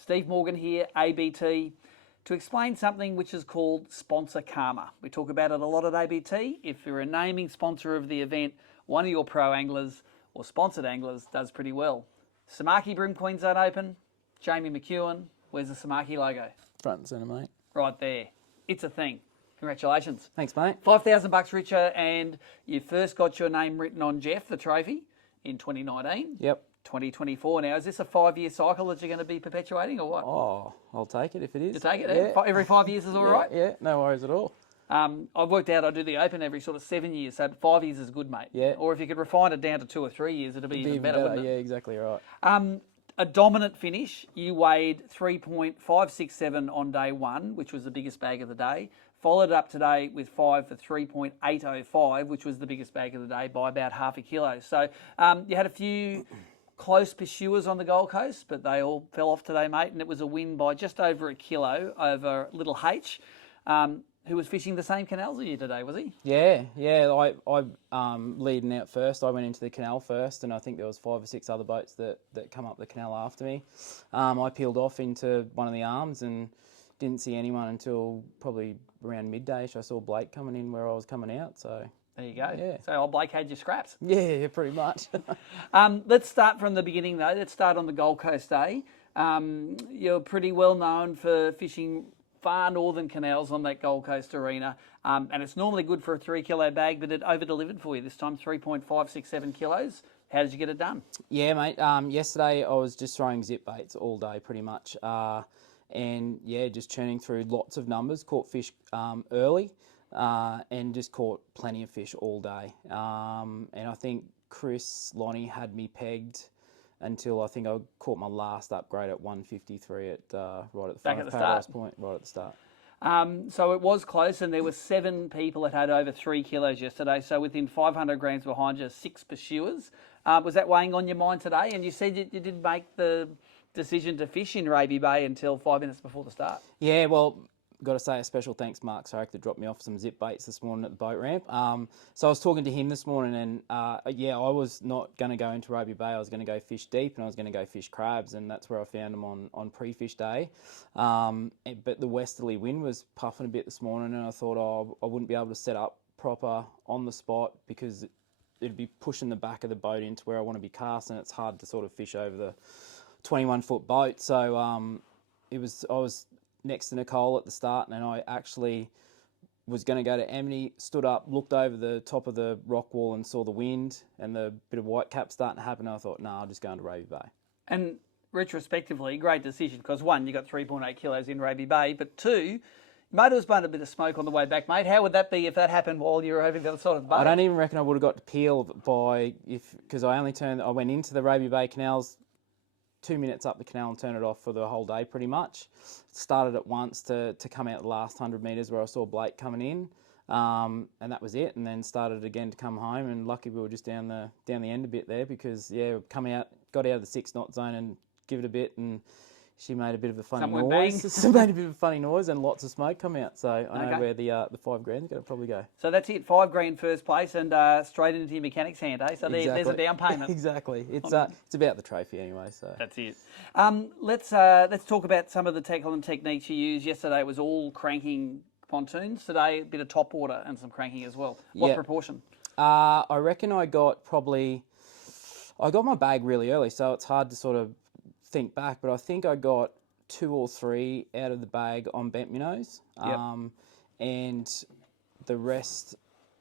Steve Morgan here, ABT, to explain something which is called sponsor karma. We talk about it a lot at ABT. If you're a naming sponsor of the event, one of your pro anglers or sponsored anglers does pretty well. Samaki BREAM Queensland Open, Jamie Mckeown, where's the Samaki logo? Front and centre, mate. Right there. It's a thing. Congratulations. Thanks, mate. $5,000 richer, and you first got your name written on Jeff, the trophy, in 2019. Yep. 2024 now. Is this a 5-year cycle that you're going to be perpetuating or what? Oh, I'll take it if it is. You take it? Yeah. Every 5 years is all right? Yeah, no worries at all. I've worked out I do the Open every sort of 7 years, so 5 years is good, mate. Yeah. Or if you could refine it down to 2 or 3 years, it'd be even better, wouldn't it? Yeah, exactly right. A dominant finish. You weighed 3.567 on day one, which was the biggest bag of the day. Followed up today with 5 for 3.805, which was the biggest bag of the day by about half a kilo. So you had a few close pursuers on the Gold Coast, but they all fell off today, mate, and it was a win by just over a kilo over Little H, who was fishing the same canals as you today, was he? Yeah. I leading out first. I went into the canal first, and I think there was 5 or 6 other boats that come up the canal after me. I peeled off into one of the arms and didn't see anyone until probably around midday. I saw Blake coming in where I was coming out, so... There you go. Yeah. So old Blake had your scraps. Yeah, pretty much. Let's start from the beginning, though. Let's start on the Gold Coast Day. You're pretty well known for fishing far northern canals on that Gold Coast arena, and it's normally good for a 3 kilo bag, but it over-delivered for you this time, 3.567 kilos. How did you get it done? Yeah, mate. Yesterday I was just throwing zip baits all day pretty much, and yeah, just churning through lots of numbers, caught fish early, and just caught plenty of fish all day. And I think Chris Lonnie had me pegged until I think I caught my last upgrade at 153 at right at the Paradise Point, right at the start. So it was close, and there were 7 people that had over 3 kilos yesterday. So within 500 grams behind you, 6 pursuers. Was that weighing on your mind today? And you said you didn't make the decision to fish in Raby Bay until 5 minutes before the start. Yeah, well, got to say a special thanks, Mark Sarek, that dropped me off some zip baits this morning at the boat ramp. So I was talking to him this morning, and yeah, I was not going to go into Raby Bay. I was going to go fish deep, and I was going to go fish crabs, and that's where I found them on pre-fish day. But the westerly wind was puffing a bit this morning, and I thought, I wouldn't be able to set up proper on the spot because it'd be pushing the back of the boat into where I want to be casting. It's hard to sort of fish over the 21-foot boat. So I was next to Nicole at the start, and I actually was going to go to Amity, stood up, looked over the top of the rock wall and saw the wind and the bit of white cap starting to happen. And I thought, I'll just go into Raby Bay. And retrospectively, great decision, because 1, you got 3.8 kilos in Raby Bay, but 2, you might have blown a bit of smoke on the way back, mate. How would that be if that happened while you were over the other side of the boat? I don't even reckon I would have got to peel because I went into the Raby Bay canals 2 minutes up the canal and turn it off for the whole day pretty much. Started at once to come out the last 100 metres where I saw Blake coming in, and that was it. And then started again to come home, and lucky we were just down the end a bit there because got out of the 6 knot zone and give it a bit, and she made a bit of a funny noise. Made a bit of a funny noise and lots of smoke come out. So I know where the $5 grand is going to probably go. So that's it, $5 grand first place, and straight into your mechanic's hand, eh? So exactly. There's a down payment. Exactly. It's about the trophy anyway. So that's it. Let's talk about some of the tackle and techniques you used. Yesterday it was all cranking pontoons. Today a bit of top water and some cranking as well. What proportion? I reckon I got my bag really early, so it's hard to sort of think back, but I think I got 2 or 3 out of the bag on bent minnows, and the rest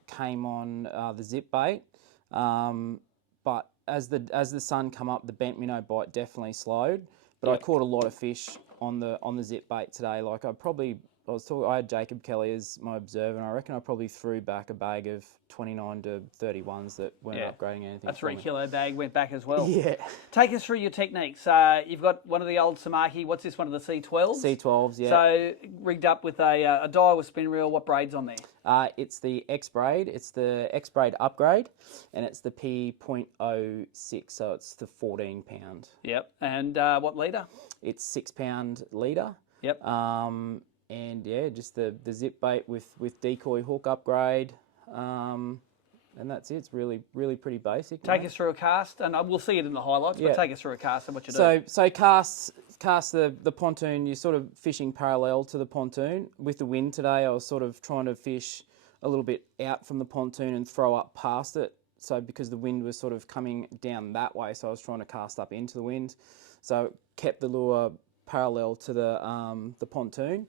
came on the zip bait. But as the sun come up, the bent minnow bite definitely slowed. But I caught a lot of fish on the zip bait today. Like I had Jacob Kelly as my observer, and I reckon I probably threw back a bag of 29 to 31s that weren't upgrading anything. A 3 kilo bag went back as well. Yeah. Take us through your techniques. You've got one of the old Samaki, what's this, one of the C12s? C12s, yeah. So rigged up with a die with spin reel. What braid's on there? It's the X braid. It's the X braid upgrade, and it's the P.06, so it's the 14 pound. Yep. And what leader? It's 6 pound leader. Yep. And yeah, just the zip bait with decoy hook upgrade, and that's it. It's really pretty basic. Take us through a cast, and we'll see it in the highlights. But take us through a cast and what you do. So casts cast the pontoon, you're sort of fishing parallel to the pontoon. With the wind today, I was sort of trying to fish a little bit out from the pontoon and throw up past it. So because the wind was sort of coming down that way, so I was trying to cast up into the wind. So kept the lure parallel to the pontoon.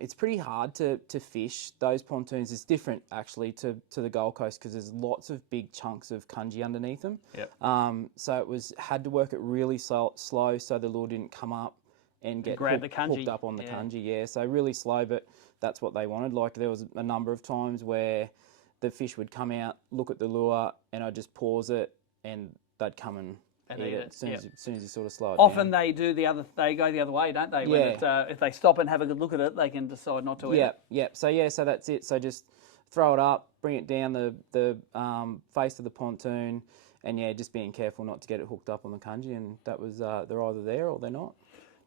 It's pretty hard to fish those pontoons. It's different actually to the Gold Coast because there's lots of big chunks of cungy underneath them. Yep. So it had to work it really slow so the lure didn't come up and get hooked up on the cungy. Yeah, so really slow, but that's what they wanted. Like there was a number of times where the fish would come out, look at the lure, and I'd just pause it, and they'd come and eat it as soon as you sort of slow it Often down. they go the other way, don't they? Yeah. If they stop and have a good look at it, they can decide not to eat it. Yep. So that's it. So just throw it up, bring it down the face of the pontoon, and just being careful not to get it hooked up on the cungy. And that was they're either there or they're not.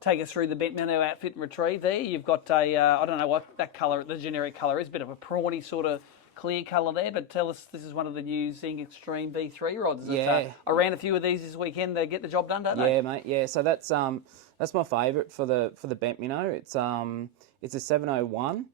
Take us through the bent minnow outfit and retrieve there. You've got I don't know what that colour, the generic colour is, a bit of a prawny sort of clear colour there, but tell us, this is one of the new Zing Extreme V3 rods. I ran a few of these this weekend. They get the job done, don't they? Yeah, mate. Yeah, so that's my favourite for the bent minnow. It's a 701,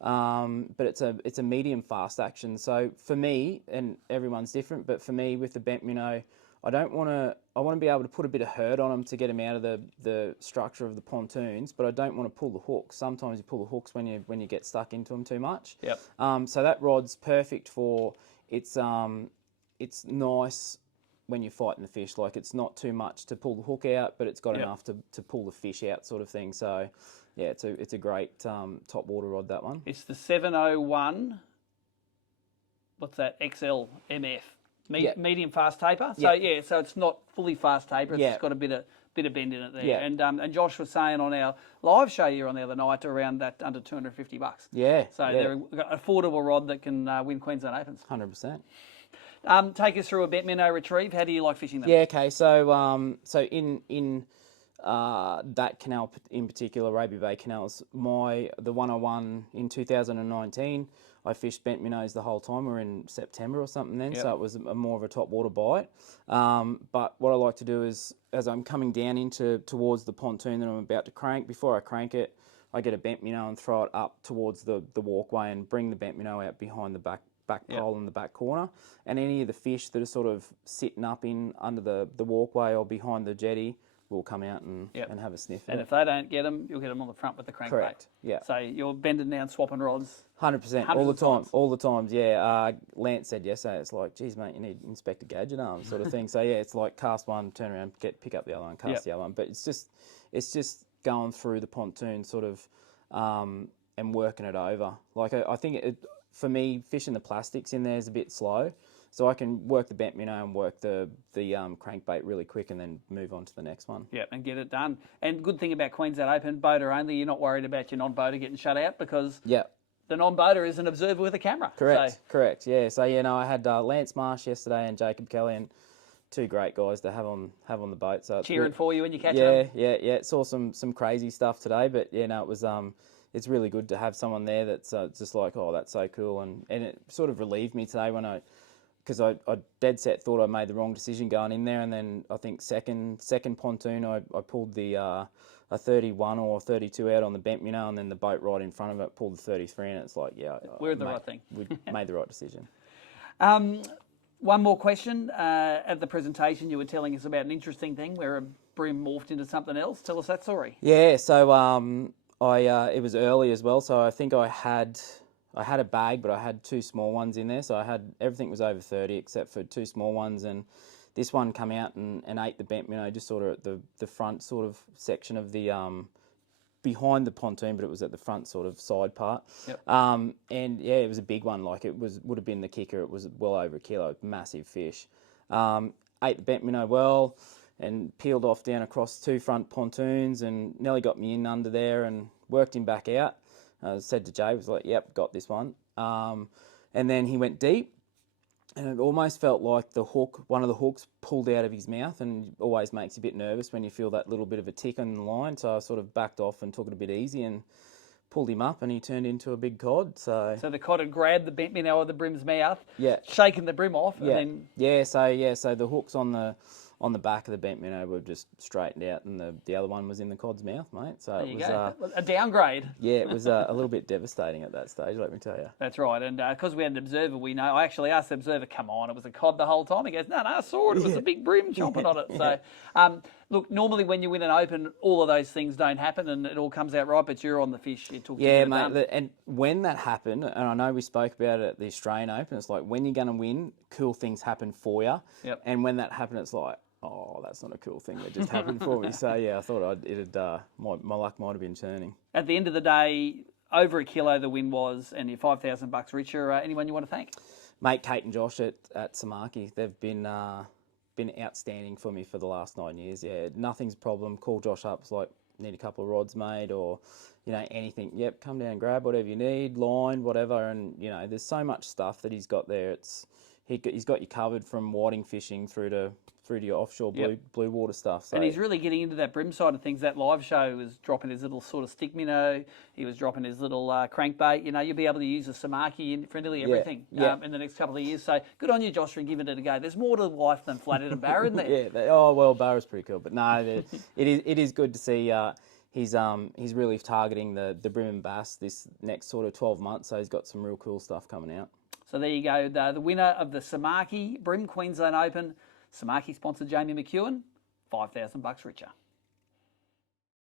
but it's a medium fast action. So for me, and everyone's different, but for me with the bent minnow, I want to be able to put a bit of hurt on them to get them out of the structure of the pontoons, but I don't want to pull the hooks. Sometimes you pull the hooks when you get stuck into them too much. Yep. So that rod's perfect for it's nice when you're fighting the fish. Like it's not too much to pull the hook out, but it's got enough to pull the fish out, sort of thing. So yeah, it's a great top water rod, that one. It's the 701. What's that? XL MF. Medium fast taper. So so it's not fully fast taper. It's got a bit of bend in it there. Yeah. And Josh was saying on our live show you were on the other night around that under $250. Yeah. So they're an affordable rod that can win Queensland Opens. 100%. Take us through a bent minnow retrieve. How do you like fishing them? Yeah. Okay. So in that canal in particular, Raby Bay canals, the one I won in 2019. I fished bent minnows the whole time. We're in September or something then, so it was more of a top water bite. But what I like to do is, as I'm coming down towards the pontoon that I'm about to crank, before I crank it, I get a bent minnow and throw it up towards the walkway and bring the bent minnow out behind the back pole in the back corner. And any of the fish that are sort of sitting up under the walkway or behind the jetty will come out and have a sniff. And if they don't get them, you'll get them on the front with the crankbait. Correct. Yeah. So you're bending down, swapping rods. 100%. All the times. Yeah. Lance said yesterday, it's like, geez, mate, you need to inspect a gadget arm, sort of thing. So yeah, it's like cast one, turn around, pick up the other one, cast the other one. But it's just going through the pontoon sort of and working it over. Like I think for me, fishing the plastics in there is a bit slow. So I can work the bent minnow and work the crankbait really quick and then move on to the next one. Yeah, and get it done. And good thing about Queensland Open, boater only, you're not worried about your non-boater getting shut out because the non-boater is an observer with a camera. Correct. Yeah. So I had Lance Marsh yesterday and Jacob Kelly, and two great guys to have on the boat. So cheering for you when you catch them. Yeah. Saw some crazy stuff today, but it was it's really good to have someone there that's just like, oh, that's so cool, and it sort of relieved me today because I dead set thought I made the wrong decision going in there, and then I think second pontoon I pulled the a 31 or 32 out on the bent minnow, and then the boat right in front of it pulled the 33, and it's like, we're the right thing. We made the right decision. One more question. At the presentation, you were telling us about an interesting thing where a bream morphed into something else. Tell us that story. Yeah, so it was early as well, so I think I had a bag, but I had two small ones in there. So everything was over 30 except for two small ones. And this one come out and ate the bent minnow just sort of at the front sort of section of the, behind the pontoon, but it was at the front sort of side part. Yep. And yeah, it was a big one. Like would have been the kicker. It was well over a kilo, massive fish. Ate the bent minnow well and peeled off down across two front pontoons and nearly got me in under there and worked him back out. Said to Jay, was like, yep, got this one. And then he went deep, and it almost felt like one of the hooks pulled out of his mouth, and it always makes you a bit nervous when you feel that little bit of a tick on the line. So I sort of backed off and took it a bit easy and pulled him up, and he turned into a big cod. So the cod had grabbed the bent minnow out of the brim's mouth, yeah, shaken the brim off, and then so the hook's on on the back of the bent minnow were just straightened out, and the other one was in the cod's mouth, mate. So There it you was go. A downgrade. yeah, it was a little bit devastating at that stage, let me tell you. That's right. And because we had an observer, we know. I actually asked the observer, come on, it was a cod the whole time. He goes, no, I saw it. It was a big brim chomping on it. So, look, normally when you win an Open, all of those things don't happen and it all comes out right, but you're on the fish. It took Yeah, you mate. And when that happened, and I know we spoke about it at the Australian Open, it's like when you're going to win, cool things happen for you. Yep. And when that happened, it's like, oh, that's not a cool thing that just happened for me. So yeah, I thought my luck might have been turning. At the end of the day, over a kilo the win was, and you're $5,000 richer. Anyone you want to thank? Mate, Kate and Josh at Samaki, they've been outstanding for me for the last 9 years. Yeah, nothing's a problem. Call Josh up, it's like, need a couple of rods, mate, or anything. Yep, come down and grab whatever you need, line, whatever. And there's so much stuff that he's got there. He's got you covered from whiting fishing through to your offshore blue water stuff. So. And he's really getting into that brim side of things. That live show was dropping his little sort of stick minnow. He was dropping his little crankbait. You'll be able to use a Samaki for nearly everything in the next couple of years. So good on you, Josh, for giving it a go. There's more to life than Flathead and Barra, isn't there? Yeah. Barra's pretty cool, but no, it is good to see. He's really targeting the brim and bass this next sort of 12 months. So he's got some real cool stuff coming out. So there you go. The winner of the Samaki BREAM Queensland Open, Samaki sponsor Jamie Mckeown, $5,000 richer.